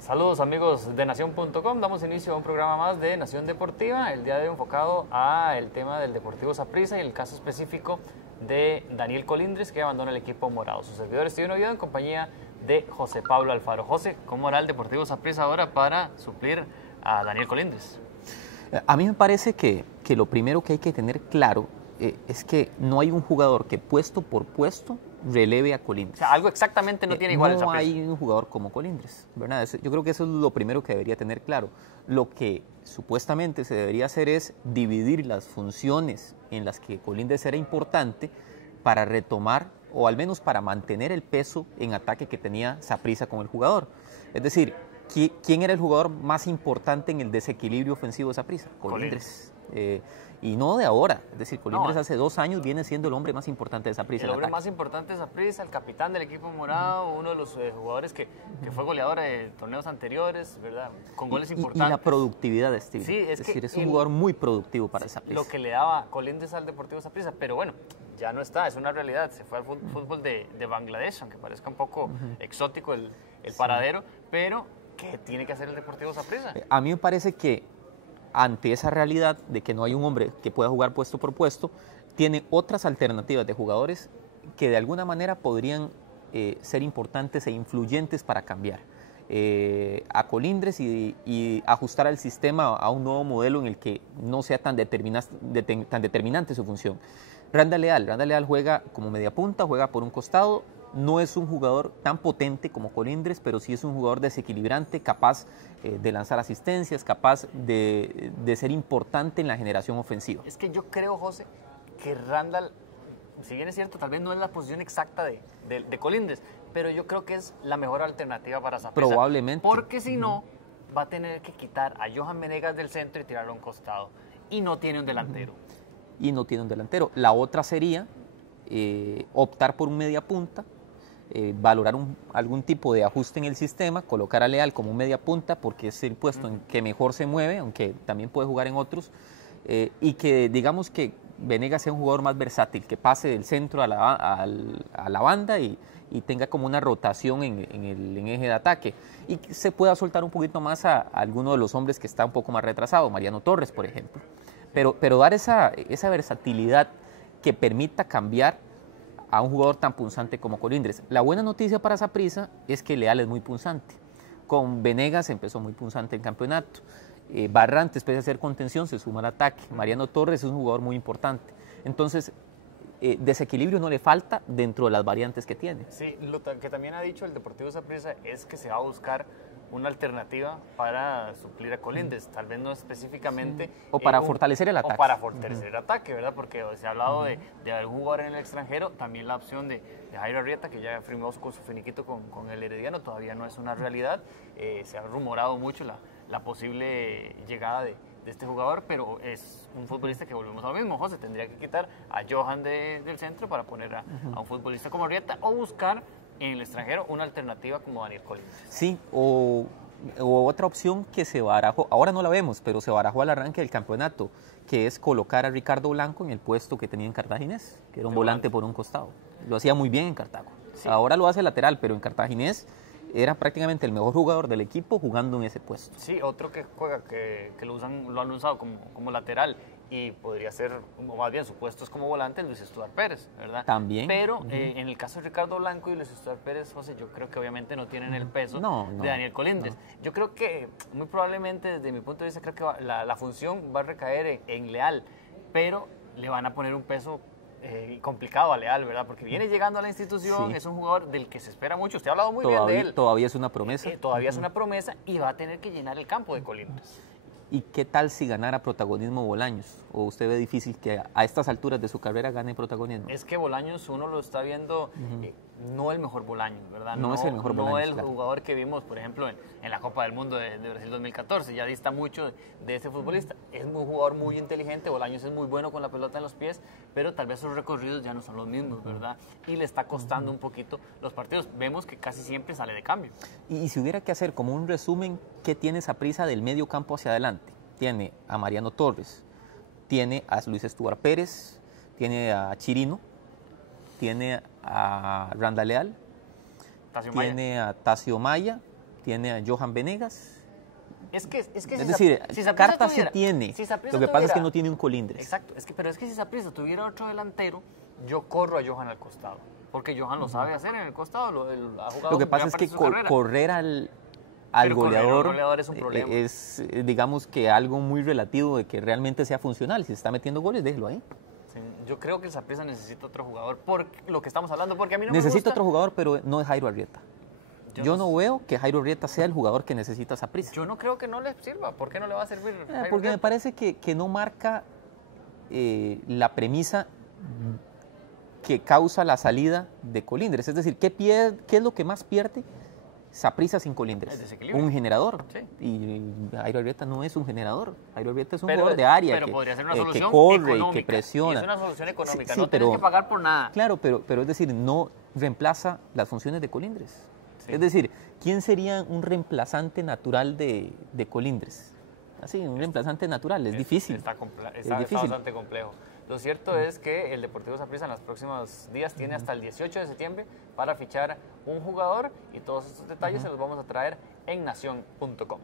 Saludos amigos de Nación.com, damos inicio a un programa más de Nación Deportiva, el día de hoy enfocado a el tema del Deportivo Saprissa y el caso específico de Daniel Colindres, que abandona el equipo morado. Su servidor Steven Oviedo en compañía de José Pablo Alfaro. José, ¿cómo hará el Deportivo Saprissa ahora para suplir a Daniel Colindres? A mí me parece que lo primero que hay que tener claro es que no hay un jugador que puesto por puesto releve a Colindres. O sea, algo exactamente no tiene igual el No Saprissa. hay un jugador como Colindres, ¿verdad? Yo creo que eso es lo primero que debería tener claro. Lo que supuestamente se debería hacer es dividir las funciones en las que Colindres era importante para retomar o al menos para mantener el peso en ataque que tenía Saprissa con el jugador. Es decir, ¿quién era el jugador más importante en el desequilibrio ofensivo de Saprissa? Colindres. Y no de ahora, es decir, Colindres hace 2 años viene siendo el hombre más importante de Saprissa. El hombre más importante de Saprissa, el capitán del equipo morado, uno de los jugadores que fue goleador en torneos anteriores, ¿verdad? Con goles importantes. Y la productividad de Steve. Sí, es decir, es un jugador muy productivo para el Saprissa. Lo que le daba Colindres al Deportivo Saprissa, pero bueno, ya no está, es una realidad. Se fue al fútbol de Bangladesh, aunque parezca un poco exótico el paradero, pero ¿qué tiene que hacer el Deportivo Saprissa? A mí me parece que ante esa realidad de que no hay un hombre que pueda jugar puesto por puesto, tiene otras alternativas de jugadores que de alguna manera podrían ser importantes e influyentes para cambiar a Colindres y ajustar al sistema a un nuevo modelo en el que no sea tan determinante su función. Randall Leal juega como mediapunta, juega por un costado. No es un jugador tan potente como Colindres, pero sí es un jugador desequilibrante, capaz de lanzar asistencias, capaz de ser importante en la generación ofensiva. Es que yo creo, José, que Randall, si bien es cierto, tal vez no es la posición exacta de Colindres, pero yo creo que es la mejor alternativa para Saprissa. Probablemente. Porque si no, va a tener que quitar a Johan Venegas del centro y tirarlo a un costado. Y no tiene un delantero. La otra sería optar por un mediapunta, valorar algún tipo de ajuste en el sistema, colocar a Leal como un media punta porque es el puesto en que mejor se mueve, aunque también puede jugar en otros, y que digamos que Venegas sea un jugador más versátil, que pase del centro a la banda y tenga como una rotación en el eje de ataque y que se pueda soltar un poquito más a alguno de los hombres que está un poco más retrasado, Mariano Torres, por ejemplo. Pero dar esa versatilidad que permita cambiar a un jugador tan punzante como Colindres. La buena noticia para Saprissa es que Leal es muy punzante. Con Venegas empezó muy punzante en campeonato. Barrantes, pese a hacer contención, se suma al ataque. Mariano Torres es un jugador muy importante. Entonces, desequilibrio no le falta dentro de las variantes que tiene. Sí, lo que también ha dicho el Deportivo Saprissa es que se va a buscar una alternativa para suplir a Colindres, tal vez no específicamente... Sí. O para fortalecer el ataque. O para fortalecer el ataque, ¿verdad? Porque se ha hablado de algún jugador en el extranjero, también la opción de Jairo Arrieta, que ya firmó con su finiquito con el Herediano, todavía no es una realidad. Se ha rumorado mucho la posible llegada de este jugador, pero es un futbolista que volvemos a lo mismo, José, tendría que quitar a Johan del centro para poner a un futbolista como Arrieta o buscar en el extranjero una alternativa como Daniel Colindres. Sí, o otra opción que se barajó, ahora no la vemos, pero se barajó al arranque del campeonato, que es colocar a Ricardo Blanco en el puesto que tenía en Cartaginés, que era un volante por un costado. Lo hacía muy bien en Cartago. Sí. Ahora lo hace lateral, pero en Cartaginés era prácticamente el mejor jugador del equipo jugando en ese puesto. Sí, otro que juega, que lo han usado como lateral y podría ser, o más bien su puesto es como volante, Luis Estuar Pérez, ¿verdad? También. Pero en el caso de Ricardo Blanco y Luis Estuar Pérez, José, yo creo que obviamente no tienen el peso de Daniel Colindres. No. Yo creo que, muy probablemente, desde mi punto de vista, creo que la función va a recaer en Leal, pero le van a poner un peso complicado a Leal, ¿verdad? Porque viene llegando a la institución, es un jugador del que se espera mucho. Usted ha hablado muy bien de él. Todavía es una promesa. Todavía es una promesa y va a tener que llenar el campo de Colindres. ¿Y qué tal si ganara protagonismo Bolaños? ¿O usted ve difícil que a estas alturas de su carrera gane protagonismo? Es que Bolaños uno lo está viendo, no el mejor Bolaños, ¿verdad? No es el mejor Bolaños, no el jugador que vimos, por ejemplo, en la Copa del Mundo de Brasil 2014. Ya dista mucho de este futbolista. Es un jugador muy inteligente, Bolaños es muy bueno con la pelota en los pies, pero tal vez sus recorridos ya no son los mismos, ¿verdad? Y le está costando un poquito los partidos. Vemos que casi siempre sale de cambio. Y si hubiera que hacer como un resumen, ¿qué tiene Saprissa del medio campo hacia adelante? Tiene a Mariano Torres, tiene a Luis Estuar Pérez, tiene a Chirino, tiene a Randall Leal, tiene a Tacio Maya tiene a Johan Venegas. Es Es decir, cartas sí tiene. Si Saprissa Lo que pasa es que tuviera- no tiene un Colindres. Exacto, pero es que si Saprissa tuviera otro delantero, yo corro a Johan al costado. Porque Johan lo sabe hacer en el costado, él ha jugado Lo que pasa gran es parte que de su carrera. correr al Pero correr al goleador, goleador es un problema. es, digamos que algo muy relativo de que realmente sea funcional. Si se está metiendo goles, déjelo ahí. Sí, yo creo que el Saprissa necesita otro jugador por lo que estamos hablando, porque a mí no Necesita me gusta. otro jugador, pero no es Jairo Arrieta. Yo no veo que Jairo Arrieta sea el jugador que necesita Saprissa. Yo no creo que no le sirva. ¿Por qué no le va a servir? Jairo Porque me Arrieta? parece que no marca la premisa que causa la salida de Colindres. Es decir, ¿qué es lo que más pierde Saprissa sin El Colindres? desequilibrio. Un generador. Sí. Y Jairo Arrieta no es un generador. Jairo Arrieta es un Pero- jugador de área pero podría ser una que solución corre y económica, que presiona. y es una solución económica, Sí, no pero- tienes que pagar por nada. Claro, pero es decir, no reemplaza las funciones de Colindres. Sí. Es decir, ¿quién sería un reemplazante natural de Colindres? Así, un reemplazante natural, es difícil. Está difícil. bastante complejo. Lo cierto es que el Deportivo Saprissa en los próximos días tiene hasta el 18 de septiembre para fichar un jugador y todos estos detalles se los vamos a traer en nación.com.